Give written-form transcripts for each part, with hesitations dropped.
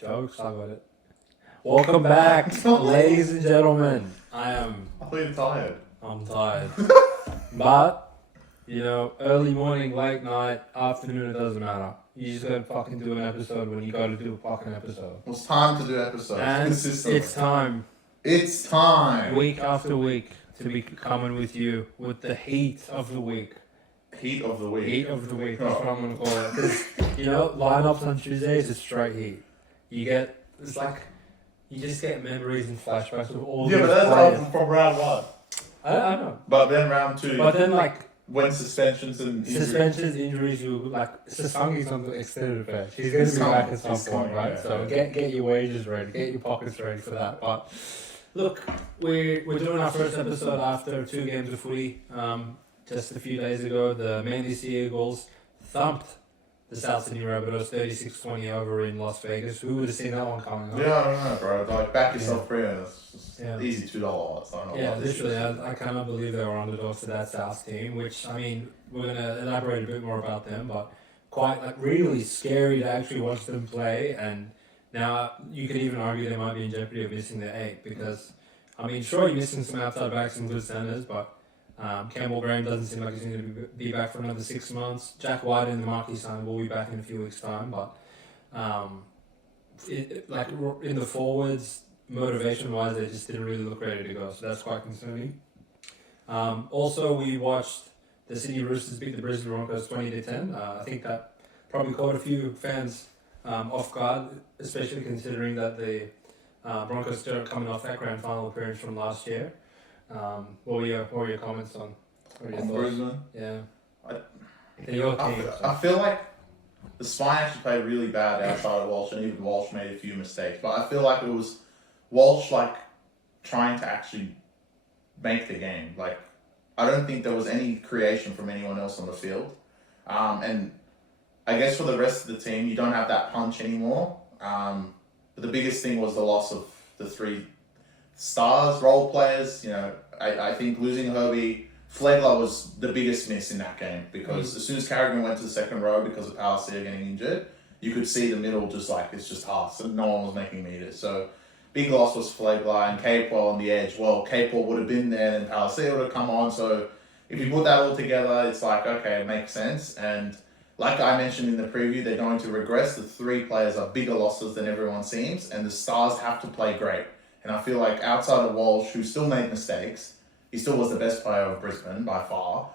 Jokes, I got it. Welcome back, ladies and gentlemen. I thought you were tired. I'm tired. But, early morning, late night, afternoon, it doesn't matter. You just gotta fucking do an episode when you gotta do a fucking episode. It's time to do episodes. And consistently. it's time, It's time. week after week, to be coming with you with the heat of the week. Heat of the week. Heat of the week, that's what I'm gonna call it. 'Cause, lineups on Tuesdays is straight heat. It's like, you just get memories and flashbacks of all Yeah, these but that's players. all from round one. I know. But then round two. But then, when suspensions and injuries. suspensions, injuries, Sasangi's on the extended bench. He's going to be back at some point, right? Yeah, So yeah. get your wages ready, get your pockets ready for that. But look, we're doing our first episode after 2 games of footy. Just a few days ago, the Manly Sea Eagles thumped the South Sydney Rabbitohs 36-20 over in Las Vegas. Who would have seen that one coming up? Yeah, I don't know, bro. Like, back yourself premium. It's just Yeah. easy $2. I don't know Yeah, what this literally, is. I cannot believe they were underdogs to that South team, which, we're going to elaborate a bit more about them, but quite, really scary to actually watch them play, and now you could even argue they might be in jeopardy of missing the 8, because, sure, you're missing some outside backs and good centers, but Campbell Graham doesn't seem like he's going to be back for another 6 months. Jack White and the marquee sign will be back in a few weeks' time, but in the forwards, motivation-wise, they just didn't really look ready to go, so that's quite concerning. Also, we watched the Sydney Roosters beat the Brisbane Broncos 20-10. I think that probably caught a few fans off guard, especially considering that the Broncos are coming off that grand final appearance from last year. What were your comments on? What were your On thoughts? Brisbane. Yeah. I- They're your team. I feel like the Spine actually played really bad outside of Walsh, and even Walsh made a few mistakes. But I feel like it was Walsh trying to actually make the game. I don't think there was any creation from anyone else on the field. And I guess for the rest of the team, you don't have that punch anymore. But the biggest thing was the loss of the 3 stars, role players. I think losing Herbie, Flegler was the biggest miss in that game, because as soon as Carrigan went to the second row because of Palacia getting injured, you could see the middle it's just half, so no one was making meters. So big loss was Flegler and Capewell on the edge. Well, Capewell would have been there and Palacia would have come on. So if you put that all together, it's okay, it makes sense. And like I mentioned in the preview, they're going to regress. The 3 players are bigger losses than everyone seems, and the stars have to play great. And I feel like outside of Walsh, who still made mistakes, he still was the best player of Brisbane by far.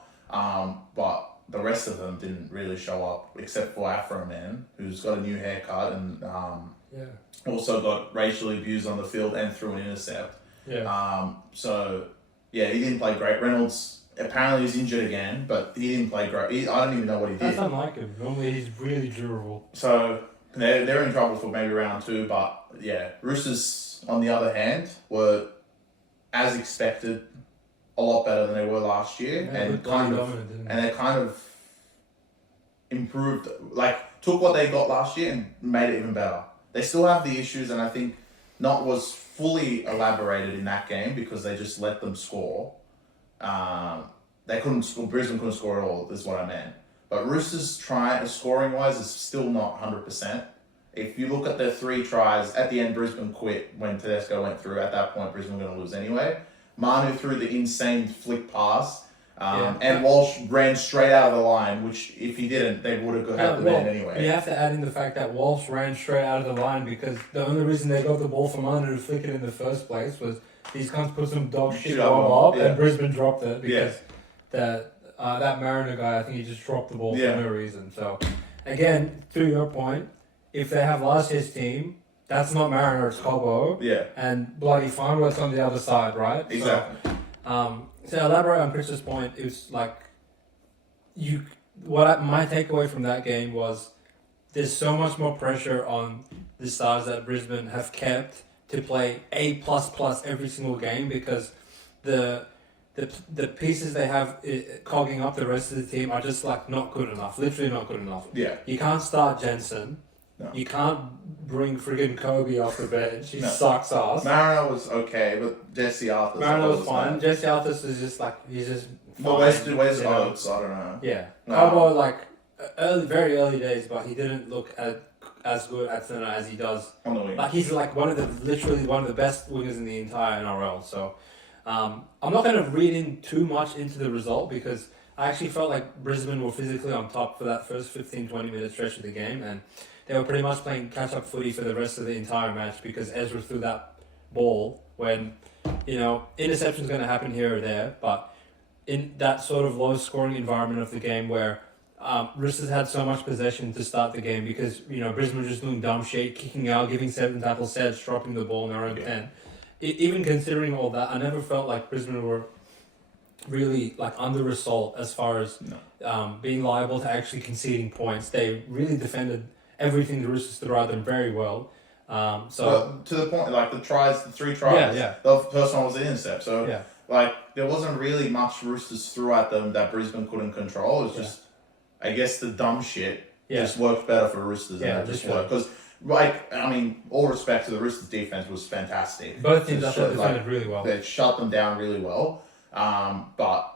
But the rest of them didn't really show up, except for Afro Man, who's got a new haircut and also got racially abused on the field and threw an intercept. Yeah. He didn't play great. Reynolds apparently is injured again, but he didn't play great. I don't even know what he did. That's unlike him. Normally, he's really durable. So they're in trouble for maybe round 2, but yeah, Roosters on the other hand were, as expected, a lot better than they were last year, Yeah, and they kind of improved. Took what they got last year and made it even better. They still have the issues, and I think not was fully elaborated in that game because they just let them score. They couldn't score. Brisbane couldn't score at all. Is what I meant. But Roosters scoring wise is still not 100%. If you look at their 3 tries at the end, Brisbane quit when Tedesco went through. At that point, Brisbane were going to lose anyway. Manu threw the insane flick pass, and Walsh ran straight out of the line, which if he didn't, they would have had the man anyway. You have to add in the fact that Walsh ran straight out of the line because the only reason they got the ball from Manu to flick it in the first place was these cunts put some dog shit up, and Brisbane dropped it because that Mariner guy, I think he just dropped the ball for no reason. So, again, to your point, if they have last year's team, that's not Mariner, it's Cobo. Yeah. And bloody Farnworth's on the other side, right? Exactly. So elaborate on Chris's point, it was my takeaway from that game was there's so much more pressure on the stars that Brisbane have kept to play A++ every single game because the pieces they have cogging up the rest of the team are just not good enough, literally not good enough. Yeah. You can't start Jensen. No. You can't bring friggin' Kobe off the bench. He sucks ass. Mariner was okay, but Jesse Arthur. Mariner was fine. Jesse Arthur is just he's just fine. But where's Oates? I don't know. Yeah. No. Kobo very early days, but he didn't look as good at center as he does. On the wing. Like he's like literally one of the best wingers in the entire NRL. So I'm not going to read in too much into the result because I actually felt like Brisbane were physically on top for that first 15-20 minute stretch of the game, and they were pretty much playing catch-up footy for the rest of the entire match because Ezra threw that ball when, interception's going to happen here or there, but in that sort of low-scoring environment of the game where Roosters had so much possession to start the game because, Brisbane were just doing dumb shit, kicking out, giving 7 tackle sets, dropping the ball in their own 10. Even considering all that, I never felt like Brisbane were really like under assault as far as being liable to actually conceding points. They really defended everything the Roosters threw at them very well. Well, to the point, like the 3 tries, the first one was an intercept. So, there wasn't really much Roosters threw at them that Brisbane couldn't control. It was just, I guess, the dumb shit just worked better for Roosters than it just worked. Because, all respect to the Roosters' defense was fantastic. Both teams defended really well. They shut them down really well. But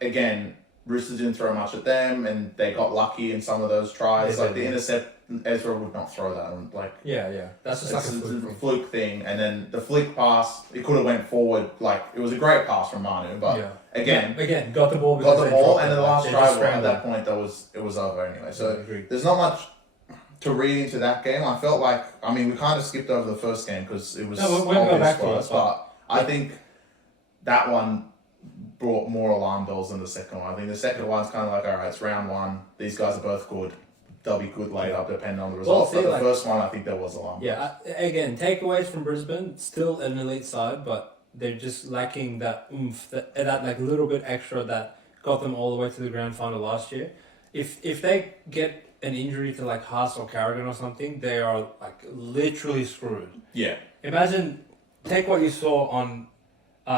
again, Roosters didn't throw much at them, and they got lucky in some of those tries. The intercept, Ezra would not throw that. That's just a fluke thing. And then the flick pass, it could have went forward. It was a great pass from Manu, but again, got the ball, and then the last try at that point it was over anyway. So there's not much to read into that game. I felt like we kind of skipped over the first game because it was obvious for us, but I think that one brought more alarm bells than the second one. I think the second one's kind of like, all right, it's round 1. These guys are both good. They'll be good later, depending on the result. But the first one, I think there was alarm bells. Again, takeaways from Brisbane, still an elite side, but they're just lacking that oomph, that little bit extra that got them all the way to the grand final last year. If they get an injury to Haas or Carrigan or something, they are literally screwed. Yeah. Imagine, take what you saw on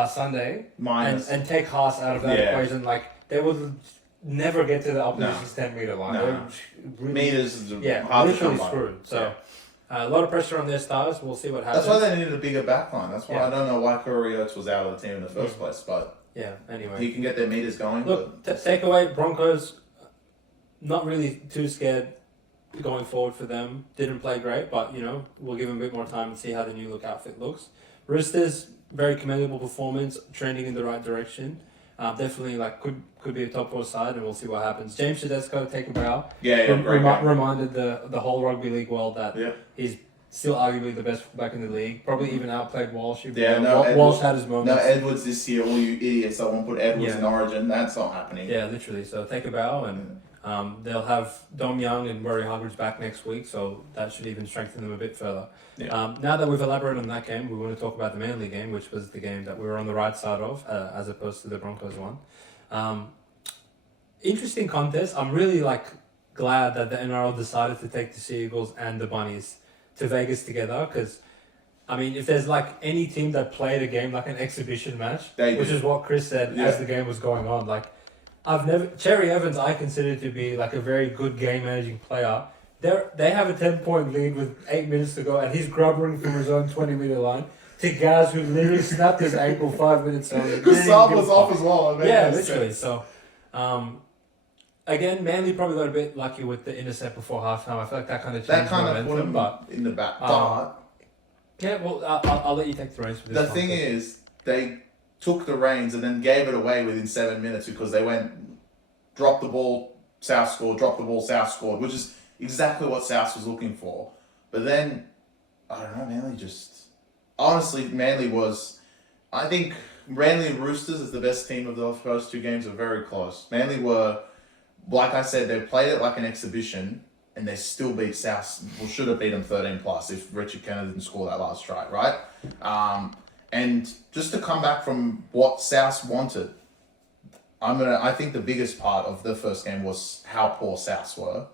Sunday and take Haas out of that equation. They would never get to the opposition's 10-meter line. No. Meters literally screwed. So a lot of pressure on their stars. We'll see what happens. That's why they needed a bigger backline. That's why I don't know why Corey Oates was out of the team in the first place, but anyway, he can get their meters going. Look, take away Broncos. Not really too scared going forward for them. Didn't play great, but we'll give them a bit more time and see how the new look outfit looks. Roosters, very commendable performance, trending in the right direction. Definitely could be a top 4 side, and we'll see what happens. James Tedesco, take a bow. Reminded the whole rugby league world that he's still arguably the best fullback in the league. Probably even outplayed Walsh. Walsh had his moments. No Edwards this year. All you idiots that won't put Edwards in Origin. That's not happening. Yeah, literally. So take a bow and. They'll have Dom Young and Murray Hargreaves back next week, so that should even strengthen them a bit further. Yeah. Now that we've elaborated on that game, we want to talk about the Manly game, which was the game that we were on the right side of, as opposed to the Broncos one. Interesting contest. I'm really glad that the NRL decided to take the Seagulls and the Bunnies to Vegas together, because if there's any team that played a game like an exhibition match, which is what Chris said as the game was going on, Cherry Evans, I consider to be a very good game managing player. They have a 10-point lead with 8 minutes to go, and he's grubbering from his own 20-meter line to Gaz, who literally snapped his ankle 5 minutes early. Because Saab was off as well. Literally. So, again, Manly probably got a bit lucky with the intercept before halftime. I feel like that kind of changed momentum, but in the back. I'll let you take the reins for this. The thing is, they took the reins and then gave it away within 7 minutes because they went, dropped the ball, South scored, dropped the ball, South scored, which is exactly what South was looking for. But then, I don't know, Manly was, I think Manly and Roosters is the best team of the first 2 games are very close. Manly were, like I said, they played it like an exhibition and they still beat South, should have beat them 13 plus if Richard Kennedy didn't score that last try, right? And just to come back from what South wanted, I think the biggest part of the first game was how poor South were.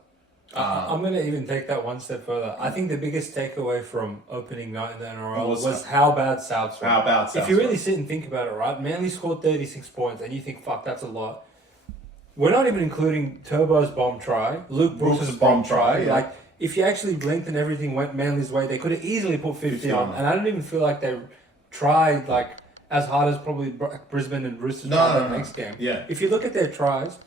I'm going to even take that one step further. I think the biggest takeaway from opening night in the NRL was how bad South were. If you really sit and think about it, right, Manly scored 36 points and you think, fuck, that's a lot. We're not even including Turbo's bomb try, Luke Brooks' bomb try. Yeah. If you actually blinked and everything went Manly's way, they could have easily put 50 on. And I don't even feel like they tried as hard as probably Brisbane and Roosters tried in the next game. Yeah. If you look at their tries,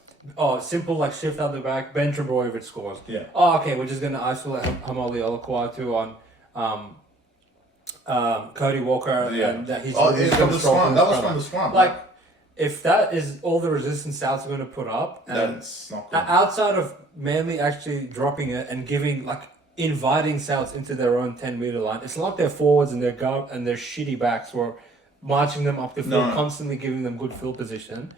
simple like shift out the back, Ben Trebojevic scores. Yeah. Oh, okay, we're just gonna isolate Hamali Olakwatu on Cody Walker, Yeah. and that he's Oh, yeah, from the scrum. That was from the scrum. Like, if that is all the resistance South's going to put up, and that's not good. outside of Manly actually dropping it and giving inviting Souths into their own 10-meter line, it's not like their forwards and their guard and their shitty backs were marching them up the field, constantly giving them good field position.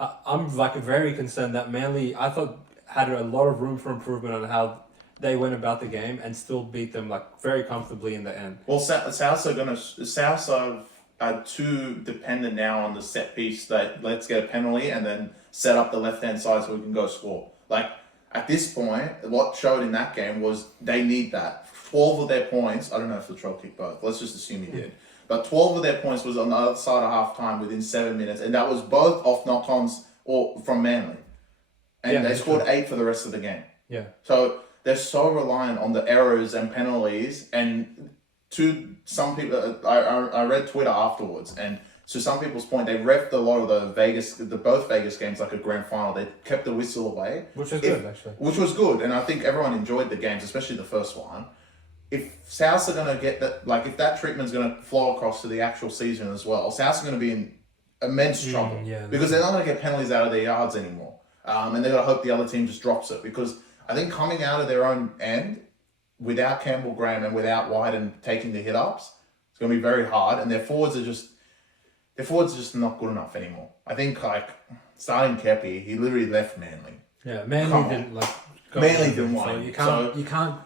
I'm very concerned that Manly, I thought, had a lot of room for improvement on how they went about the game and still beat them very comfortably in the end. Well, Souths are too dependent now on the set piece that let's get a penalty and then set up the left hand side so we can go score. Like at this point, what showed in that game was they need that. 12 of their points, I don't know if Latrell kicked both, let's just assume he did. But 12 of their points was on the other side of half time within 7 minutes, and that was both off knock-ons or from Manly. And they scored 8 for the rest of the game. Yeah. So they're so reliant on the errors and penalties, and to some people, I read Twitter afterwards, and to some people's point, they reffed a lot of both Vegas games like a grand final. They kept the whistle away, which was good actually. Which was good, and I think everyone enjoyed the games, especially the first one. If Souths are going to get that, if that treatment's going to flow across to the actual season as well, Souths are going to be in immense trouble because they're not going to get penalties out of their yards anymore, and they've got to hope the other team just drops it because I think coming out of their own end without Campbell Graham and without White and taking the hit ups, it's going to be very hard, and their forwards are just not good enough anymore. I think starting Kepi, he literally left Manly. Yeah, Manly didn't Manly didn't want so him. you can't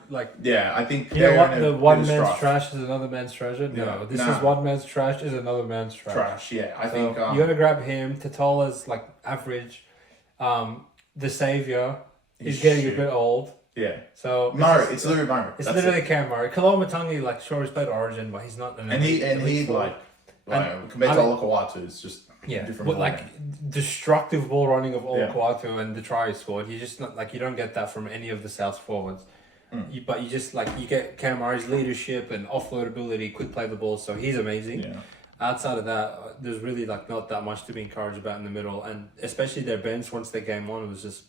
Yeah, I think you know what, the one man's trash is another man's treasure. No, this is one man's trash is another man's trash. Yeah, I think you gotta grab him. Totola's average. The savior. He's getting a bit old. Yeah. So Murray, it's literally Murray. It's literally Cam Murray. Kaloma Matangi, sure, he's played Origin, but he's not. And he compared to Olakwatu, it's just different. But destructive ball running of Olakwatu and the try he scored, you just not you don't get that from any of the South forwards. But you just you get Cam Murray's leadership and offload ability, quick play the ball, so he's amazing. Yeah. Outside of that, there's really not that much to be encouraged about in the middle, and especially their bench once they game on, it was just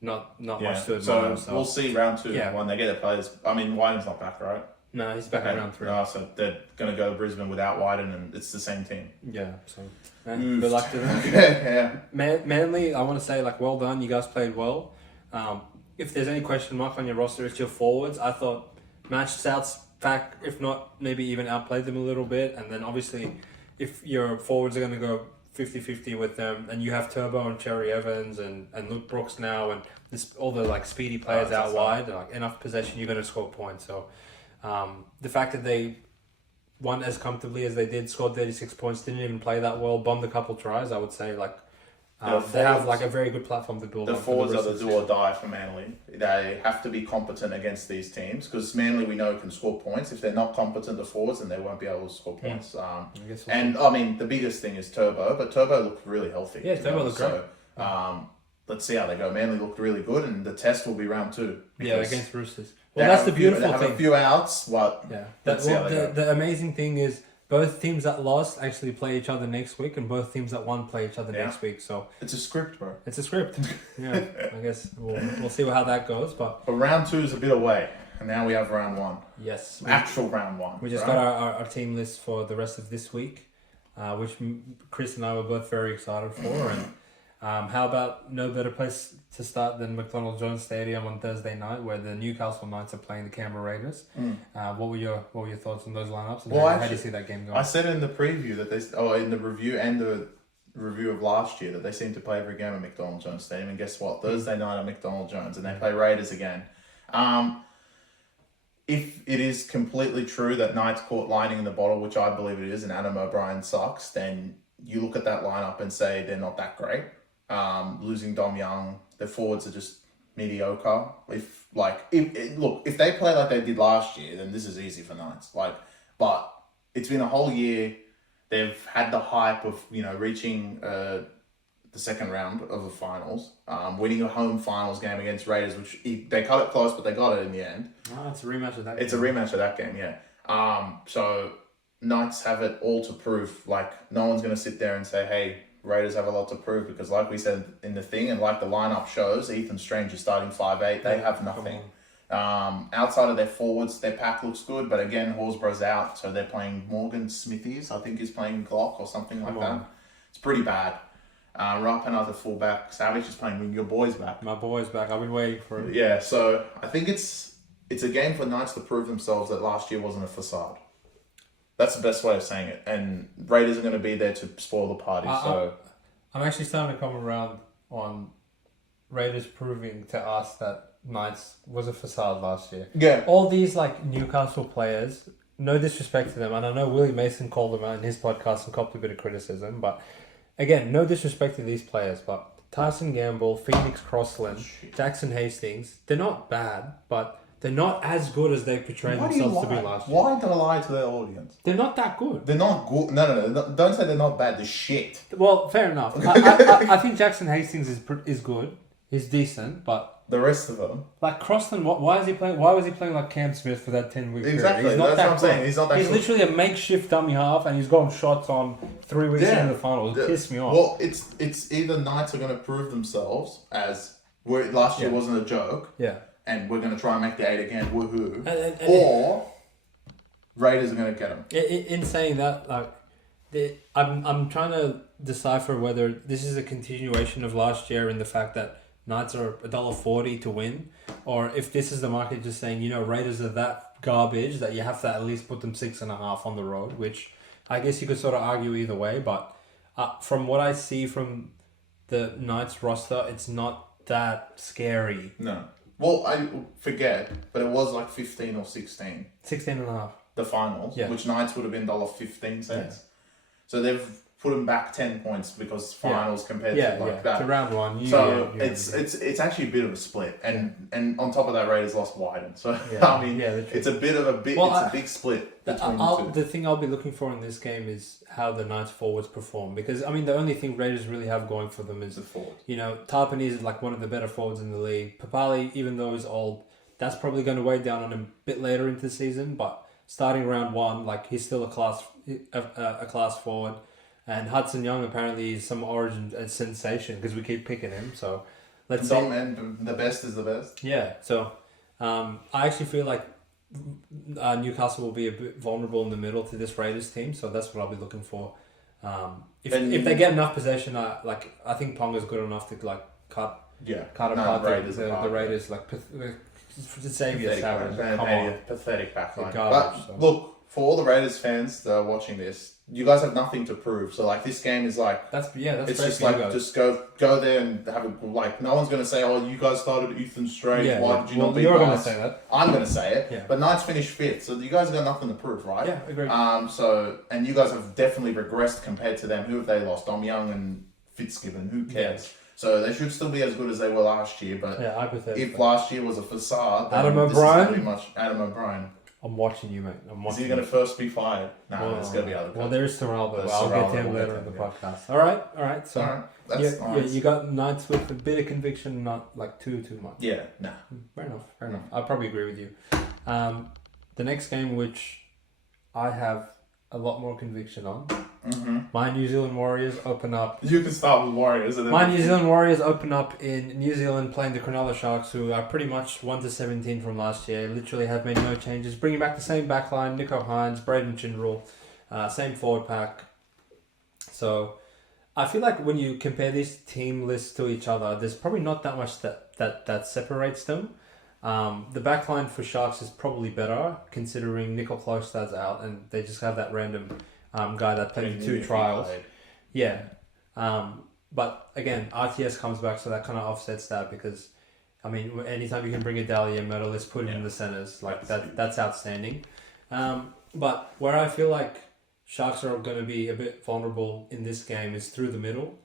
not much to admire. So we'll see round 2 when they get their players. I mean, Wyden's not back, right? No, he's back in round 3. So they're going to go to Brisbane without Wyden, and it's the same team. Yeah, so good luck to them. Manly, I want to say, well done. You guys played well. If there's any question mark on your roster, it's your forwards. I thought matched South's back, if not maybe even outplayed them a little bit. And then obviously, if your forwards are going to go 50-50 with them, and you have Turbo and Cherry Evans and Luke Brooks now, and all the speedy players out wide, enough possession, you're going to score points. So the fact that they won as comfortably as they did, scored 36 points, didn't even play that well, bombed a couple tries, I would say they have a very good platform to build on. The forwards are the do or die for Manly. They have to be competent against these teams because Manly, we know, can score points. If they're not competent, the forwards, then they won't be able to score points. I mean, the biggest thing is Turbo, but Turbo looked really healthy. Yeah, Turbo looked great. Let's see how they go. Manly looked really good, and the test will be round 2. Yeah, against Roosters. Well, that's the beautiful thing. They have a few outs, but the amazing thing is both teams that lost actually play each other next week, and both teams that won play each other next week. So it's a script, bro. It's a script. Yeah, I guess we'll see how that goes. But round 2 is a bit away, and now we have round 1. Yes, actual round 1. We just got our team list for the rest of this week, which Chris and I were both very excited for. And how about no better place to start than McDonald Jones Stadium on Thursday night, where the Newcastle Knights are playing the Canberra Raiders. What were your thoughts on those lineups, and how do you see that game going? I said in the preview that in the review and the review of last year that they seem to play every game at McDonald Jones Stadium, and guess what? Thursday night at McDonald Jones, and they play Raiders again. If it is completely true that Knights caught lightning in the bottle, which I believe it is, and Adam O'Brien sucks, then you look at that lineup and say they're not that great. Losing Dom Young, their forwards are just mediocre. If they play like they did last year, then this is easy for Knights. But it's been a whole year. They've had the hype of reaching the second round of the finals, winning a home finals game against Raiders, which they cut it close, but they got it in the end. Oh, it's a rematch of that game. It's a rematch of that game, yeah. So Knights have it all to prove. No one's going to sit there and say, hey, Raiders have a lot to prove because, like we said in the thing, and like the lineup shows, Ethan Strange is starting 5'8". They have nothing. Outside of their forwards, their pack looks good, but again, Horsburgh's out, so they're playing Morgan Smithies. I think he's playing Glock or something like that. It's pretty bad. Rapana's a fullback. Savage is playing your boy's back. My boy's back. I've been waiting for it. Yeah, so I think it's a game for Knights to prove themselves that last year wasn't a facade. That's the best way of saying it. And Raiders are going to be there to spoil the party. I'm actually starting to come around on Raiders proving to us that Knights was a facade last year. Yeah. All these like Newcastle players, no disrespect to them, and I know Willie Mason called them out in his podcast and copped a bit of criticism, but again, no disrespect to these players, but Tyson Gamble, Phoenix Crossland, Jackson Hastings, they're not bad, but they're not as good as they portrayed themselves to be last year. Why did I lie to their audience? They're not that good. They're not good. No. Don't say they're not bad. They're shit. Well, fair enough. I think Jackson Hastings is good. He's decent, but the rest of them, like Crossland, why is he playing? Why was he playing like Cam Smith for that 10-week period? Exactly. He's not That's what I'm saying. He's not that. He's literally a makeshift dummy half, and he's gotten shots on 3 weeks into the final. It pissed me off. Well, it's either Knights are going to prove themselves as last year wasn't a joke. Yeah. And we're going to try and make the 8 again, woohoo. Or Raiders are going to get them. In saying that, like, I'm trying to decipher whether this is a continuation of last year in the fact that Knights are $1.40 to win, or if this is the market just saying, Raiders are that garbage that you have to at least put them 6.5 on the road, which I guess you could sort of argue either way, but from what I see from the Knights roster, it's not that scary. No. Well, I forget, but it was like 15 or 16. 16.5. The finals, which Knights would have been $1.15. Yeah. So they've put them back 10 points because finals compared to that. To round one. It's actually a bit of a split, and on top of that, Raiders lost Wyden. So I mean, it's a bit of a big. Well, it's a big split between the two. The thing I'll be looking for in this game is how the Knights forwards perform, because I mean the only thing Raiders really have going for them is the forward. Tarpany is like one of the better forwards in the league. Papali, even though he's old, that's probably going to weigh down on him a bit later into the season. But starting round one, like he's still a class forward. And Hudson Young apparently is some origin sensation because we keep picking him. So let's see. And the best is the best. Yeah. So I actually feel like Newcastle will be a bit vulnerable in the middle to this Raiders team. So that's what I'll be looking for. If they get enough possession, I think Ponga's good enough to cut apart the Raiders like Xavier Savage. Pathetic backline. But look, for all the Raiders fans that are watching this, you guys have nothing to prove. So like this game is like that's it's just like just go there and have a like no one's gonna say, oh, you guys started Ethan Strange, why did you not beat You're Knights? gonna say that. I'm gonna say it. Yeah. But Knights finished 5th, so you guys have got nothing to prove, right? Yeah, agree. So and you guys have definitely regressed compared to them. Who have they lost? Dom Young and Fitzgibbon, who cares? Yeah. So they should still be as good as they were last year, but if last year was a facade, then Adam O'Brien? O'Brien? This is pretty much Adam O'Brien. I'm watching you, mate. Is he going to first be fired? No, there's going to be other. Well, there is Serraldo. I'll get to him later in the podcast. All right. So that's nice. You got Knights with a bit of conviction, not like too much. Yeah, nah. Fair enough. I probably agree with you. The next game, which I have a lot more conviction on, my New Zealand Warriors open up. You can start with Warriors. And then my New Zealand Warriors open up in New Zealand playing the Cronulla Sharks, who are pretty much 1-17 from last year. Literally have made no changes. Bringing back the same backline, Nico Hines, Braden Chindrell, same forward pack. So I feel like when you compare these team lists to each other, there's probably not that much that separates them. The backline for Sharks is probably better considering Nickel Klostad's out and they just have that random guy that played 2 trials. Yeah. But again, RTS comes back, so that kind of offsets that because, I mean, anytime you can bring a Dahlia medalist, put him in the centers, like that's outstanding. But where I feel like Sharks are going to be a bit vulnerable in this game is through the middle.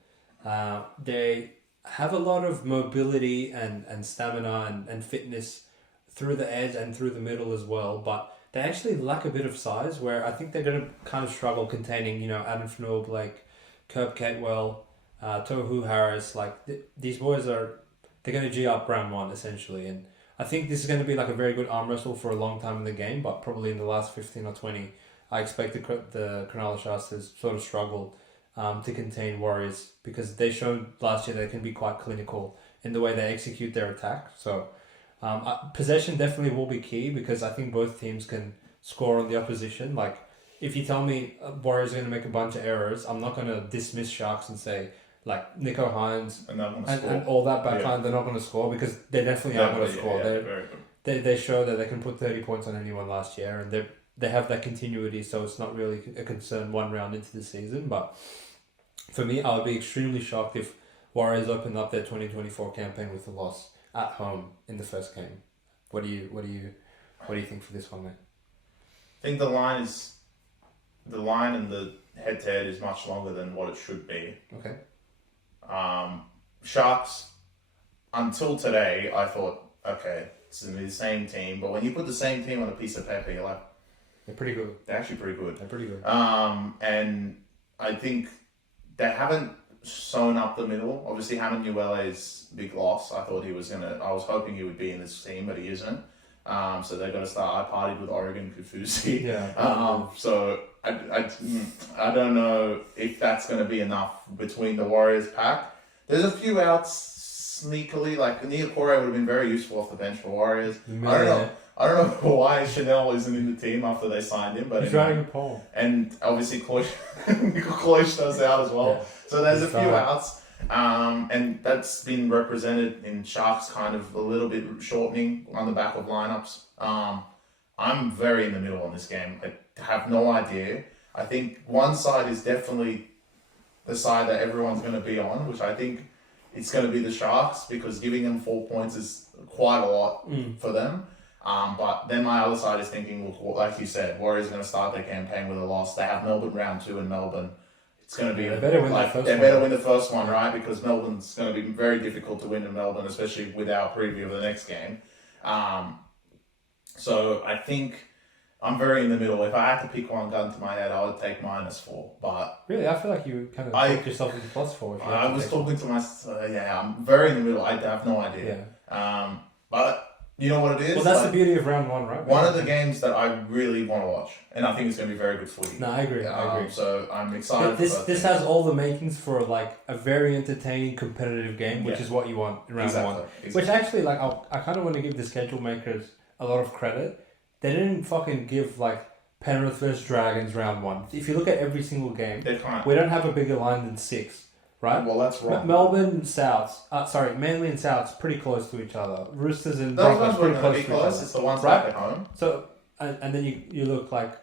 They have a lot of mobility and stamina and fitness through the edge and through the middle as well, but they actually lack a bit of size where I think they're going to kind of struggle containing, Adam Fanua Blake, Kerb Catewell, Tohu Harris. Like these boys they're going to G up round one essentially, and I think this is going to be like a very good arm wrestle for a long time in the game, but probably in the last 15 or 20, I expect the Cronulla Sharks to sort of struggle to contain Warriors because they showed last year they can be quite clinical in the way they execute their attack. So possession definitely will be key because I think both teams can score on the opposition. Like if you tell me Warriors are going to make a bunch of errors, I'm not going to dismiss Sharks and say like Nico Hines and all that backline, they're not going to score because they definitely are going to score. Very good. They show that they can put 30 points on anyone last year and they have that continuity, so it's not really a concern one round into the season. But for me, I would be extremely shocked if Warriors opened up their 2024 campaign with a loss at home in the first game. What do you think for this one, mate? I think the line and the head-to-head is much longer than what it should be. Okay. Sharks, until today, I thought, okay, it's the same team, but when you put the same team on a piece of paper, you're like, they're pretty good. They're actually pretty good. They're pretty good. And I think they haven't sewn up the middle. Obviously, Hammond Uele's big loss. I was hoping he would be in this team, but he isn't. So they're going to start. I partied with Oregon Kufusi. Yeah. So I don't know if that's going to be enough between the Warriors pack. There's a few outs sneakily. Like Niokore would have been very useful off the bench for Warriors. Yeah. I don't know why Chanel isn't in the team after they signed him, but he's writing a poem. And obviously Kloister's out as well. Yeah. So there's a few outs. And that's been represented in Sharks kind of a little bit shortening on the back of lineups. I'm very in the middle on this game. I have no idea. I think one side is definitely the side that everyone's going to be on, which I think it's going to be the Sharks because giving them 4 points is quite a lot for them. But then my other side is thinking, like you said, Warriors are going to start their campaign with a loss. They have Melbourne round 2 in Melbourne. It's going to be they better win the first one, right? Because Melbourne's going to be very difficult to win in Melbourne, especially with our preview of the next game. So I think I'm very in the middle. If I had to pick one gun to my head, I would take -4. But really, I feel like you kind of talked yourself into +4. I was talking to myself. I'm very in the middle. I have no idea. Yeah. But you know what it is? Well, that's the beauty of round 1, right? One of the games that I really want to watch, and I think it's going to be very good footy. No, I agree. So I'm excited. This has all the makings for like a very entertaining, competitive game, which is what you want in round 1. Exactly. Which actually, like, I kind of want to give the schedule makers a lot of credit. They didn't fucking give like Penrith versus Dragons round 1. If you look at every single game, we don't have a bigger line than 6. Right? Well, that's wrong. Melbourne Souths, Manly and Souths pretty close to each other. Roosters and Broncos pretty close to each other. It's the ones back at home. So, and then you look like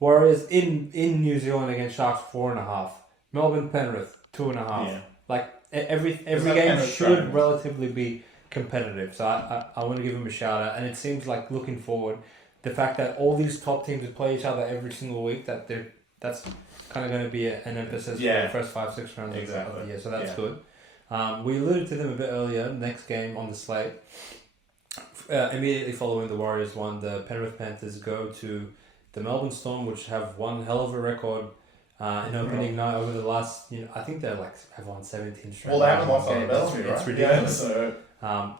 Warriors in New Zealand against Sharks 4.5. Melbourne Penrith 2.5. Yeah. Like every game should relatively be competitive. So I want to give them a shout out. And it seems like looking forward, the fact that all these top teams play each other every single week, that's kind of going to be an emphasis for the first 5-6 rounds of the year, so that's good. We alluded to them a bit earlier. Next game on the slate, immediately following the Warriors won, the Penrith Panthers go to the Melbourne Storm, which have one hell of a record in opening night over the last. I think they're have won 17 straight. Well, they haven't lost on the Bellamy, right? It's ridiculous. Yeah, so.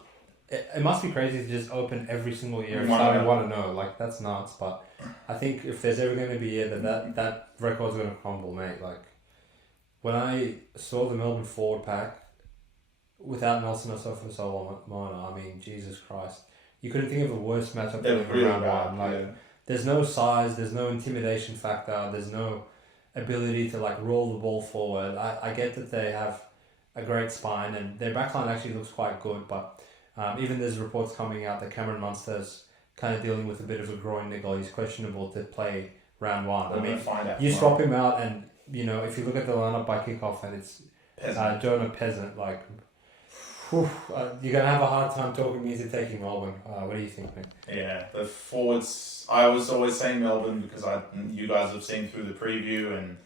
It must be crazy to just open every single year and starting 1-0. Like, that's nuts. But I think if there's ever going to be a year that record's going to crumble, mate. Like, when I saw the Melbourne forward pack without Nelson or Sofa Solomona, I mean, Jesus Christ. You couldn't think of a worse matchup than round 1. Like, there's no size, there's no intimidation factor, there's no ability to, like, roll the ball forward. I get that they have a great spine and their backline actually looks quite good, but even there's reports coming out that Cameron Munster's kind of dealing with a bit of a groin niggle. He's questionable to play round 1. I mean, you swap him out and, if you look at the lineup by kickoff and it's Jonah Peasant, like, you're going to have a hard time talking me into taking Melbourne. What do you think, mate? Yeah, the forwards, I was always saying Melbourne because you guys have seen through the preview and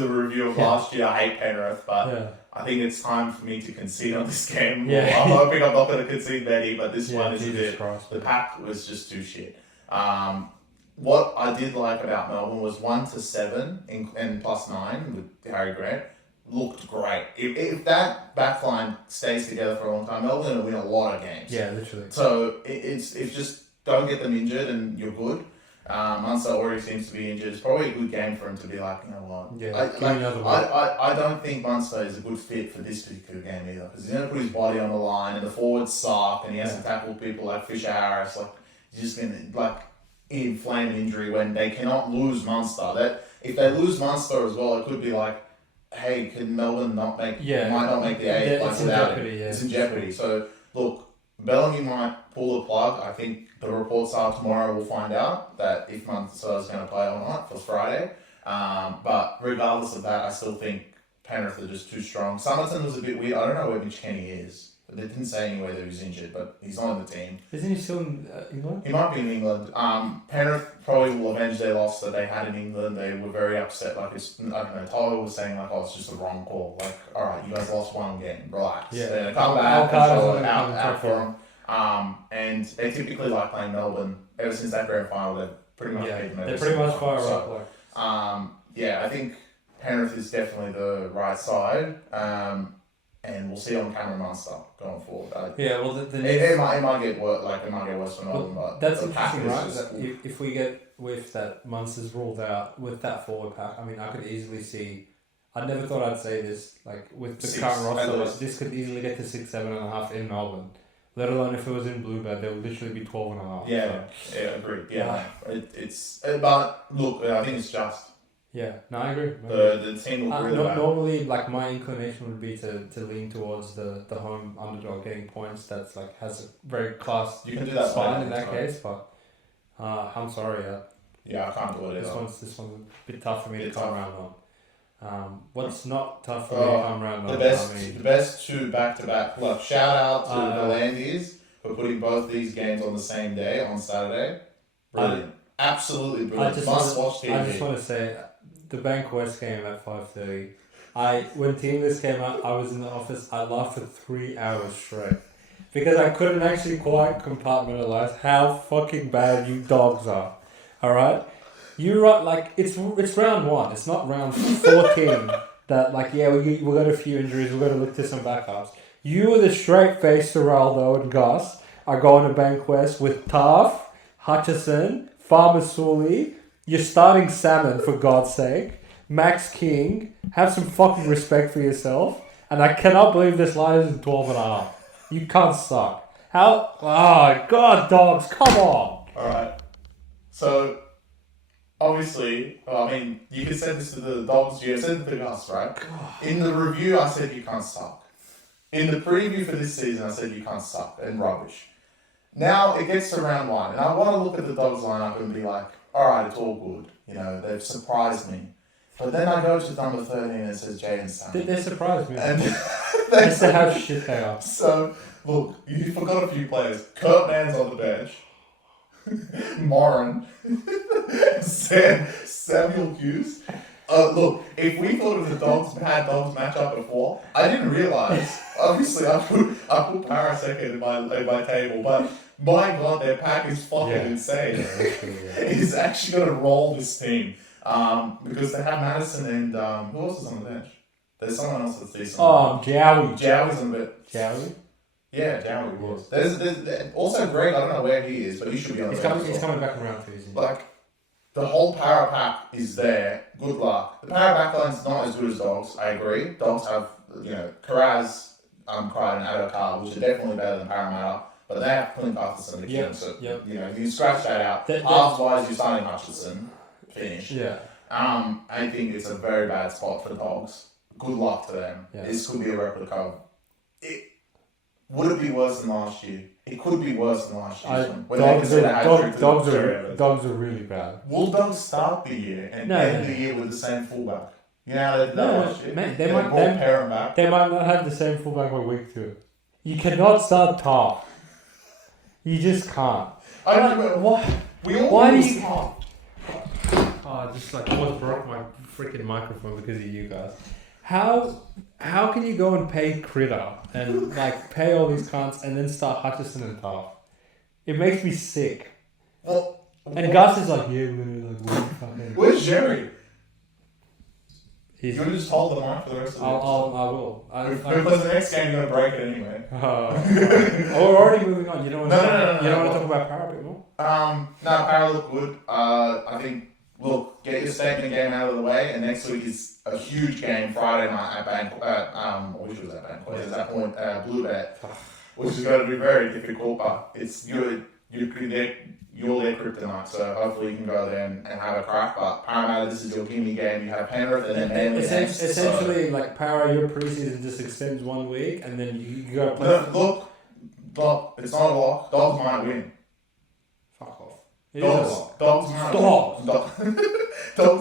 the review of last year. I hate Penrith, but I think it's time for me to concede on this game. Yeah. I'm hoping I'm not going to concede Betty, but this one is a bit. The pack was just too shit. What I did like about Melbourne was 1-7 and +9 with Harry Grant looked great. If that backline stays together for a long time, Melbourne will win a lot of games. Yeah, literally. So it's just don't get them injured and you're good. Munster already seems to be injured. It's probably a good game for him to be like, you know what? Yeah, give me another one. I don't think Munster is a good fit for this particular game either, because he's going to put his body on the line, and the forwards suck, and he has to tackle people like Fisher Harris. Like, he's just going to like inflame an injury when they cannot lose Munster. That if they lose Munster as well, it could be like, hey, can Melbourne not make? Might not make the eight. Like, without it. It's in jeopardy. So look, Bellamy might pull the plug. I think the reports are tomorrow we'll find out that if Munster is going to play or not for Friday. But regardless of that, I still think Penrith are just too strong. Somerton was a bit weird. I don't know where Mitch Kenny is. They didn't say anywhere that he was injured, but he's on the team. Isn't he still in England? He might be in England. Penrith probably will avenge their loss that they had in England. They were very upset. Like, I don't know, Tyler was saying, like, oh, it's just the wrong call. Like, all right, you guys lost one game. Relax. Yeah. They're going to come back out for them. And they typically like playing Melbourne. Ever since that grand final, they've pretty much beaten them. They're pretty much fire up. I think Penrith is definitely the right side. And we'll see on Cameron Munster going forward. It might get worse. Like, it might get worse for Melbourne, but that's interesting, right? That if we get with that Munster's ruled out with that forward pack, I mean, I could easily see. I never thought I'd say this. Like, with the current roster, this could easily get to 6-7.5 in Melbourne. Let alone if it was in Bluebird, there would literally be 12.5. Yeah, agreed. Yeah, but look, I think it's just. Yeah, no, I agree. The team look really bad. Normally, like, my inclination would be to lean towards the home underdog getting points. That's like has a very class. You can do that spine in that case, but I'm sorry. Yeah, I can't do it. This one's a bit tough for me to come around on. What's not tough for me to come around on? The best two back-to-back. Look, shout out to the Landys for putting both these games on the same day on Saturday. Brilliant. Absolutely brilliant. Must-watch TV. I just want to say, the Bank West game at 5:30. When Team List came out, I was in the office. I laughed for 3 hours straight because I couldn't actually quite compartmentalize how fucking bad you dogs are. All right, it's round 1. It's not round 14. That we got a few injuries. We got to look to some backups. You were the straight face Geraldo and Gus are going to Bank West with Taff, Hutchison, Farmasuli. You're starting Salmon, for God's sake. Max King. Have some fucking respect for yourself. And I cannot believe this line is 12.5. You can't suck. How? Oh, God, dogs, come on. Alright. So, obviously, you could send this to the dogs. You send it to us, right? In the review, I said you can't suck. In the preview for this season, I said you can't suck and rubbish. Now, it gets to round 1. And I want to look at the dogs lineup and be like, alright, it's all good. You know, they've surprised me. But then I go to number 13 and it says Jaden Sammy. They surprised me. And that's how shit they are. So, look, you forgot a few players. Kurt Mann's on the bench. Moran. Samuel Hughes. Look, if we thought of the dogs matchup before, I didn't realise. Obviously, I put Parasek in my table, but my God, their pack is fucking insane. He's actually going to roll this team because they have Madison and who else is on the bench? There's someone else that's decent. Jowie. Jowie's on the bench. Jowie? Yeah, Jowie was. There's also Greg. I don't know where he is, but he should be on the bench. He's coming back in round 2, isn't he? Like, the whole para pack is there. Good luck. The para backline's not as good as Dogs. I agree. Dogs have, Karaz, Crichton, and Adokar, which are definitely better than Parramatta. But they have Clint Gutherson to kill. So, you can scratch that out. Halves-wise, you're starting Hutchison. Finish. Yeah. I think it's a very bad spot for the Dogs. Good luck to them. Yeah. This could be a replica. Would it be worse than last year? It could be worse than last year. Dogs are really bad. Will Dogs start the year and end the year with the same fullback? You know how they did that last year? Man, they might not have the same fullback by week 2. You cannot start top. You just can't. Why do you can't? Oh, I just almost broke my freaking microphone because of you guys. How can you go and pay Critter and pay all these cunts and then start Hutchison and Taff? It makes me sick. And Gus is we're gonna fucking. Where's Jerry? He's, You would just hold the mic for the rest of the episode. I will. Because the next game you're going to break it anyway. Oh, we're already moving on. You don't want to No. talk about Power a bit more? No, Para look good. I think, look, get your statement game out of the way, and next week is a huge game Friday night at which was that Bank? Is that point? Blue Bet, which is going to be very difficult, but it's you're their kryptonite, so hopefully you can go there and have a crack. But Parramatta, this is your gimme game. You have Penrith and then Manly. Essentially, like Power, your preseason just extends 1 week, and then you go play. Look, it's not a lock. Dogs might win. Fuck off. Dogs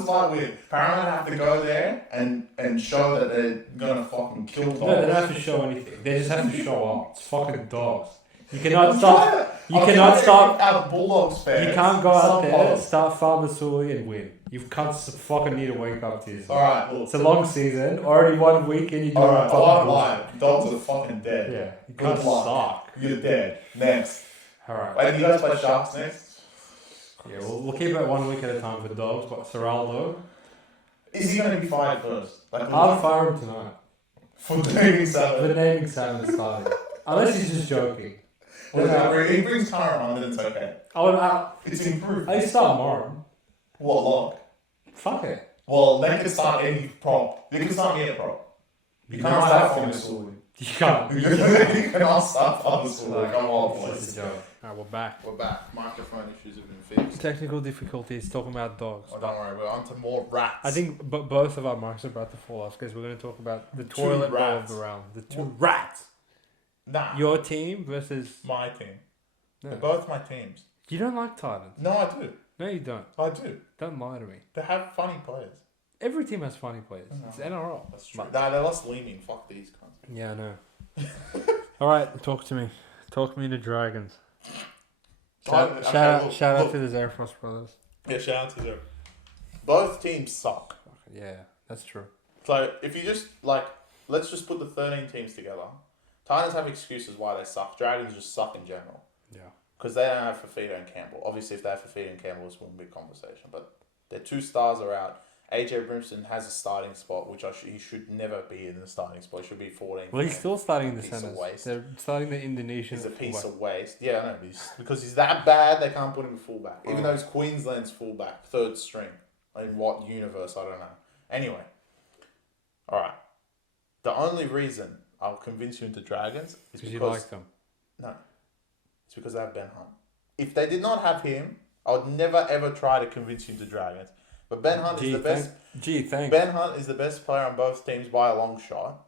might win. Parramatta have to go there and show that they're gonna fucking kill dogs. No, they don't have to show anything. They just have to show up. It's fucking dogs. You cannot stop. You cannot stop. Out of Bulldogs fans. You can't go out there, start Farmasuli and win. You can't fucking need to wake up to yourself. Alright, look. It's a long season. Already 1 week and you're doing Alright, bottom line. Dogs are fucking dead. Yeah, you can't suck. You're dead. Next. Alright. Wait, you guys play Sharks next? Yeah, we'll keep it 1 week at a time for dogs. But Serraldo, Is he going to be fired first? I'll fire him tonight. For naming Saturday. For naming Salmon starting. Unless he's just joking. He brings Tyron on, then it's okay. It's improved. I start Moran. What lock? Fuck it. Well, they can start any prop. They can start any prop. You can't start from the school. You can't. You cannot start from the school. Come on, It's boys. a joke. Alright, we're back. We're back. Microphone issues have been fixed. Technical difficulties talking about dogs. Oh, don't worry, we're on to more rats. I think both of our mics are about to fall off because we're going to talk about the toilet bowl of the round. The two rats. Nah. Your team versus My team. No. They're both my teams. You don't like Titans. No, I do. No, you don't. I do. Don't lie to me. They have funny players. Every team has funny players. No. It's NRL. That's true. Nah, they lost leaning. Fuck these cunts. Yeah, I know. All right, talk to me. Talk me to Dragons. Shout out to the Zarefrost brothers. Yeah, shout out to them. Both teams suck. Yeah, that's true. So if you just let's just put the 13 teams together. Titans have excuses why they suck. Dragons just suck in general. Yeah. Because they don't have Fafita and Campbell. Obviously, if they have Fafita and Campbell, this wouldn't be a conversation. But their two stars are out. AJ Brimson has a starting spot, which he should never be in the starting spot. He should be 14. Well, he's still starting in the Piece of centers. waste. They're starting the Indonesian. He's a piece of waste. Yeah, I know. Because he's that bad, they can't put him in fullback. Even Oh. though he's Queensland's fullback, third string. In what universe, I don't know. Anyway. Alright. The only reason I'll convince you into Dragons is Because you like them. No. It's because they have Ben Hunt. If they did not have him, I would never ever try to convince you into Dragons. But Ben Hunt is the best. Thanks. Ben Hunt is the best player on both teams by a long shot.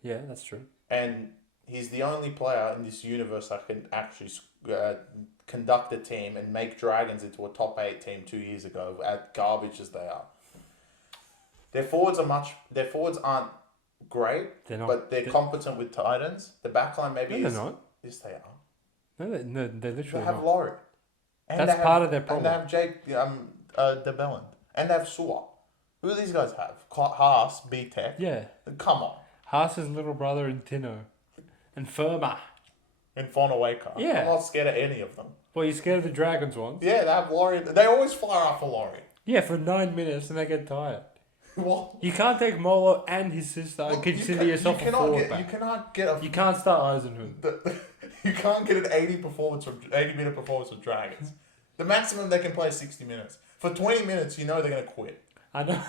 Yeah, that's true. And he's the only player in this universe that can actually conduct a team and make Dragons into a top 8 team 2 years ago, as garbage as they are. Their forwards aren't great, but they're competent with Titans. The backline maybe No, they're not. Yes, they are. No, they're literally They have not. Laurie. And That's part of their problem. And they have Jake DeBellin. And they have Sua. Who do these guys have? Haas, B-Tech. Yeah. Come on. Haas's little brother in Tino. And Firma. And Fonaweka. Yeah. I'm not scared of any of them. Well, you scared of the Dragons ones? Yeah, they have Laurie. They always fire up for Laurie. Yeah, for 9 minutes and they get tired. What? You can't take Molo and his sister and consider yourself a forward back. You cannot get a... You can't start Eisenhood. You can't get an 80 minute performance from Dragons. The maximum they can play is 60 minutes. For 20 minutes, you know they're going to quit. I know.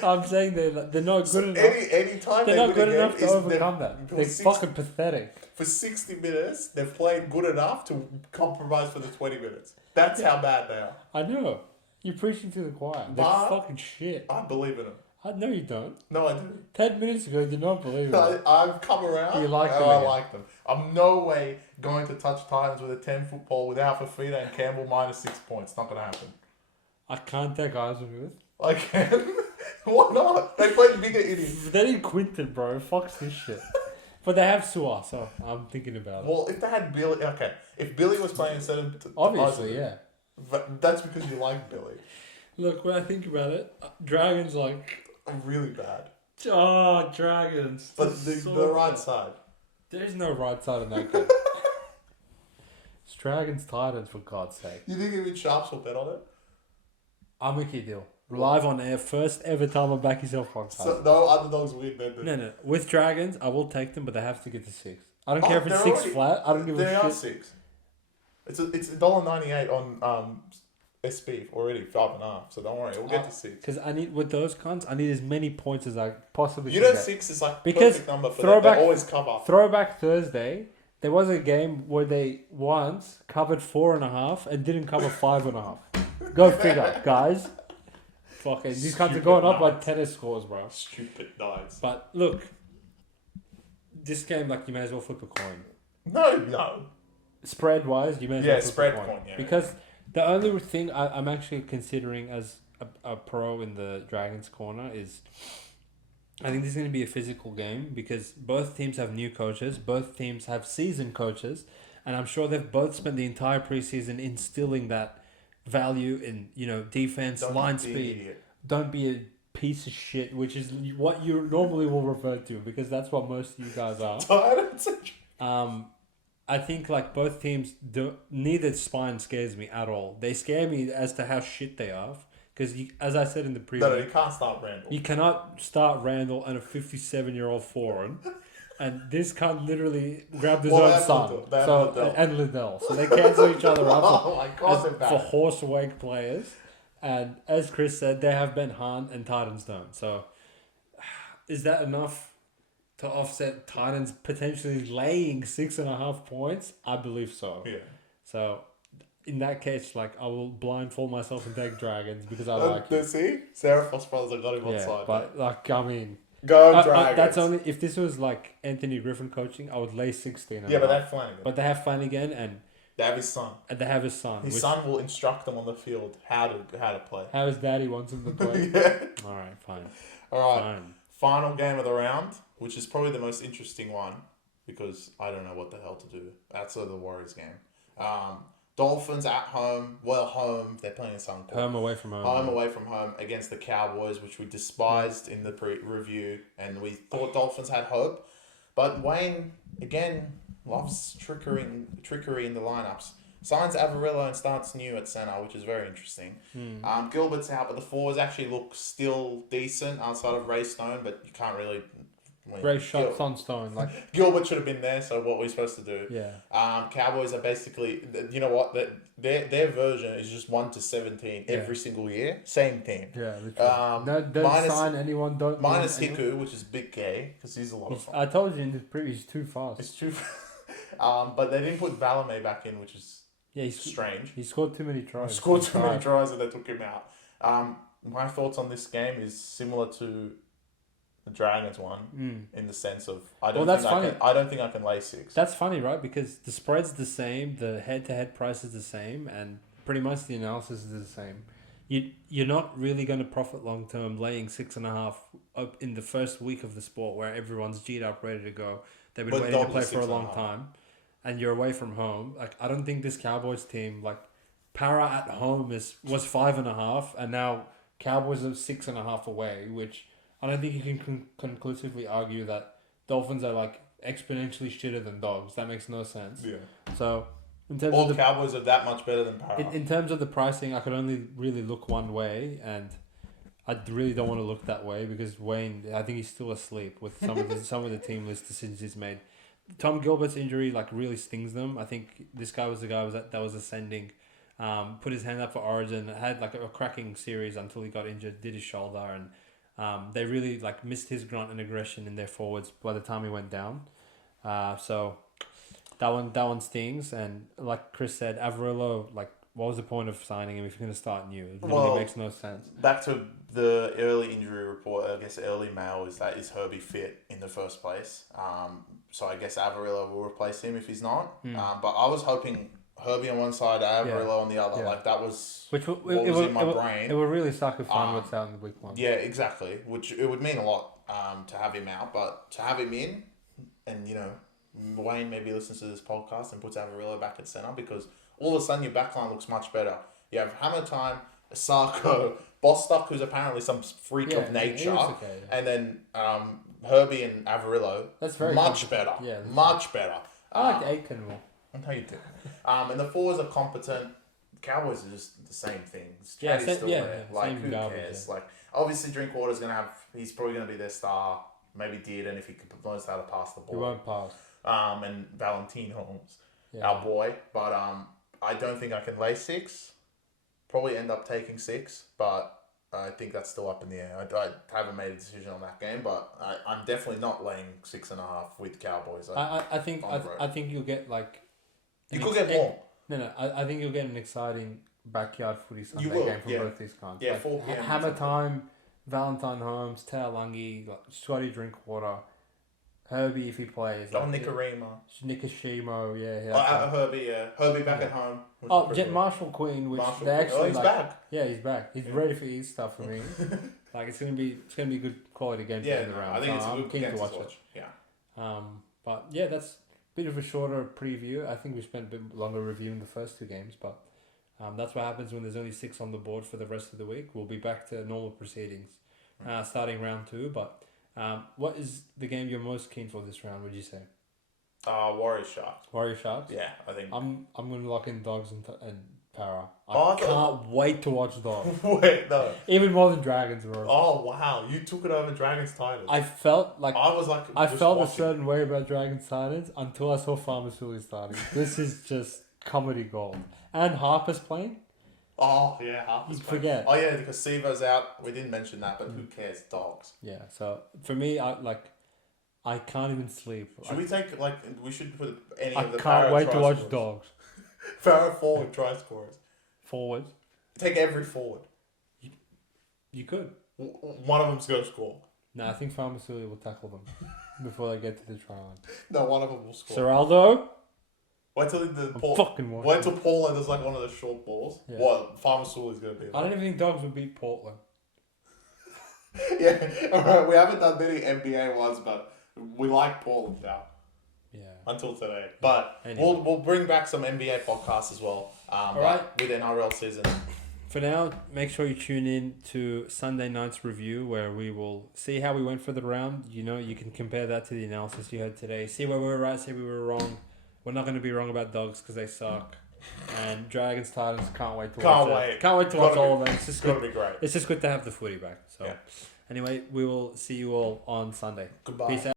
I'm saying they're not good enough. Any time They're not good enough to is overcome that. They're fucking pathetic. For 60 minutes, they've played good enough to compromise for the 20 minutes. That's how bad they are. I know. You're preaching to the choir. They're fucking shit. I believe in them. I know you don't. No, I do. 10 minutes ago, you did not believe it. I've come around. You like them I again. like them. I'm no way going to touch Titans with a 10-foot pole without Fafita and Campbell minus 6 points. Not going to happen. I can't take Eisenhuth. I can. Why not? They played bigger idiots. They need Quinton, bro. Fuck this shit. But they have Sua, so I'm thinking about it. Well, if they had Billy... Okay. If Billy was playing instead of... Obviously, yeah. That's because you like Billy. Look, when I think about it, Dragons like... Really bad. Oh, Dragons. But the right side. There's no right side in that game. It's Dragons Titans, for God's sake. You think even Sharps will bet on it? I'll make you a deal. Live on air, first ever time on Back Yourself podcast. So no underdogs win, then. No. With Dragons, I will take them, but they have to get to 6. I don't care if it's they're 6 already- flat. I don't give a They are shit. 6. It's $1.98 on SB already, 5.5. So don't worry, we'll get to 6. Because I need, with those cons, I need as many points as I possibly You can know, get. 6 is like Because perfect number for throwback- them. They always cover. Throwback Thursday, there was a game where they once covered 4.5 and didn't cover 5.5. Go figure, guys. Fucking, these cunts are Stupid going up by nuts. tennis scores, bro. Stupid nights. But look, this game, like, you may as well flip a coin. No. Spread wise, you may as well flip spread a coin. coin, yeah. Because the only thing I'm actually considering as a pro in the Dragons corner is, I think this is going to be a physical game because both teams have new coaches, both teams have seasoned coaches, and I'm sure they've both spent the entire preseason instilling that value in, defense, line be an speed. idiot. Don't be a piece of shit, which is what you normally will refer to because that's what most of you guys are. I think like both teams neither spine scares me at all. They scare me as to how shit they are. Because as I said in the preview, No, you can't start Randall. you cannot start Randall and a 57-year-old foreign, and this cunt literally grabbed his Well, own they have son. Liddell. They have So Liddell. and Liddell. So they cancel each other out Oh my God, they're bad. for horse awake players. And as Chris said, they have Ben Hahn and Titans don't. So is that enough to offset Titans potentially laying 6.5 points? I believe so. Yeah. So in that case, like, I will blindfold myself and take Dragons because I like it. See? Sarah Foss Brothers have got him on Yeah, side. but like, I mean, Go Dragons. that's only if this was like Anthony Griffin coaching, I would lay 16. Yeah, but they have Flanagan. But they have Flanagan and They have his son. they have his son. His which- son will instruct them on the field how to play. How his daddy wants him to play. Yeah. All right, fine. All right. Fine. Final game of the round, which is probably the most interesting one because I don't know what the hell to do outside of the Warriors game. Dolphins at home. Well, home. They're playing in Suncorp. Home away from home. Home away from home against the Cowboys, which we despised in the review, and we thought Dolphins had hope. But Wayne, again, loves trickery in the lineups. Signs Avarillo and starts New at centre, which is very interesting. Gilbert's out, but the forwards actually look still decent outside of Ray Stone, but you can't really... Great shots on Stone. Like, Gilbert should have been there, so what are we supposed to do? yeah. Cowboys are basically, you know what, their version is just 1 to 17 every single year. Same team. Yeah, literally. Don't minus- sign anyone. Don't Minus anyone. Hiku, which is Big K, because he's a lot of fun. I told you in the preview, he's too fast. It's true. But they didn't put Valame back in, which is Yeah, he's strange. He scored too many tries. Scored too many tries and they took him out. My thoughts on this game is similar to the Dragons one in the sense of I don't think I can lay 6. That's funny, right? Because the spread's the same, the head-to-head price is the same, and pretty much the analysis is the same. You're not really going to profit long-term laying 6.5 up in the first week of the sport where everyone's G'd up, ready to go. They've been waiting to play for a long time, and you're away from home. Like, I don't think this Cowboys team, like, Para at home was 5.5, and now Cowboys are 6.5 away, which I don't think you can conclusively argue that Dolphins are like exponentially shitter than Dogs. That makes no sense. Yeah. So in terms All of Cowboys are that much better than Para. in terms of the pricing, I could only really look one way, and I really don't want to look that way because Wayne, I think he's still asleep with some of the team list decisions he's made. Tom Gilbert's injury like really stings them. I think this guy was the guy that was ascending. Put his hand up for Origin, had like a cracking series until he got injured, did his shoulder, and they really like missed his grunt and aggression in their forwards by the time he went down. So that one stings. And like Chris said, Avarillo, like, what was the point of signing him if you're going to start new? It really makes no sense. Back to the early injury report, I guess early mail is Herbie fit in the first place. So I guess Avarillo will replace him if he's not. But I was hoping Herbie on one side, Avarillo on the other. Yeah. Like that was Which what was in my brain. It would really suck if Farnworth's out in the week one. Yeah, exactly. Which it would mean a lot to have him out, but to have him in, and Wayne maybe listens to this podcast and puts Avarillo back at centre because all of a sudden your backline looks much better. You have Hammer Time, Sarko, Bostock, who's apparently some freak of nature, and then Herbie and Avarillo. That's very much better. Yeah, much better. I like Aiken more. I know you do. And the forwards are competent. Cowboys are just the same thing. Yeah, Chad is same- still yeah, there. yeah, Like, same who garbage, cares? yeah. Like, obviously, Drinkwater's gonna have. He's probably gonna be their star. Maybe Dearden if he knows how to pass the He ball. won't pass. And Valentine Holmes, Yeah. our boy. But I don't think I can lay 6. Probably end up taking 6, but I think that's still up in the air. I haven't made a decision on that game, but I'm definitely not laying 6.5 with Cowboys. I think on the road. I think you'll get like. You an could ex- get more. No. I think you'll get an exciting backyard footy Sunday will, game from yeah. both these guys. Yeah, like, 4 p.m. Hammer Time, Valentine Holmes, Taolangi, like Scotty Drinkwater, Herbie if he plays. Don like, Nicarima. Nikashimo, yeah. Herbie, yeah. Herbie back Yeah. at home. which Oh, is pretty Jet good. Marshall Queen, which Marshall they Queen. actually Oh, he's like. back. Yeah, he's back. He's Yeah. ready for East stuff for me. Like it's gonna be a good quality game to Yeah, end the round. I think So it's a I'm good keen game to to watch watch. Yeah. it. But yeah, that's a bit of a shorter preview. I think we spent a bit longer reviewing the first 2 games, but that's what happens when there's only 6 on the board for the rest of the week. We'll be back to normal proceedings, starting round 2. But what is the game you're most keen for this round? Would you say Warriors Sharks. Warrior Sharks? Yeah, I think. I'm gonna lock in Dogs and Para. I Oh, I can't thought- wait to watch Dogs. Wait, no. Even more than Dragons, bro. Oh wow, you took it over Dragons Titans. I felt like I was like, I just felt a watching. certain way about Dragons Titans until I saw Pharmaceutical starting. This is just comedy gold. And Harper's playing. Oh yeah, Harper's You playing. forget. Oh yeah, because Sivo's out. We didn't mention that, but who cares? Dogs. Yeah. So for me, I can't even sleep. Should we take we should put any I of the can't Farah wait to try watch scorers. Dogs. Farah forward try scorers. Forwards. Take every forward. You could. One of them's gonna score. No, I think Pharmaceutical will tackle them before they get to the try line. No, one of them will score. Seraldo. Wait till the I'm Paul. fucking watching. Wait till Paula does like one of the short balls. Yeah. What Pharmaceutical is gonna be? I don't even think Dogs would beat Portland. Yeah, alright, we haven't done many NBA ones, but we like Portland now. Yeah. Until today. But Anyway. we'll bring back some NBA podcasts as well. Alright. With NRL season. For now, make sure you tune in to Sunday night's review where we will see how we went for the round. You know, you can compare that to the analysis you heard today. See where we were right, see where we were wrong. We're not going to be wrong about Dogs because they suck. And Dragons, Titans, can't wait to watch it. Can't wait to watch all of them. It's just It's gonna good. be great. It's just good to have the footy back. So Yeah. anyway, we will see you all on Sunday. Goodbye. Peace out.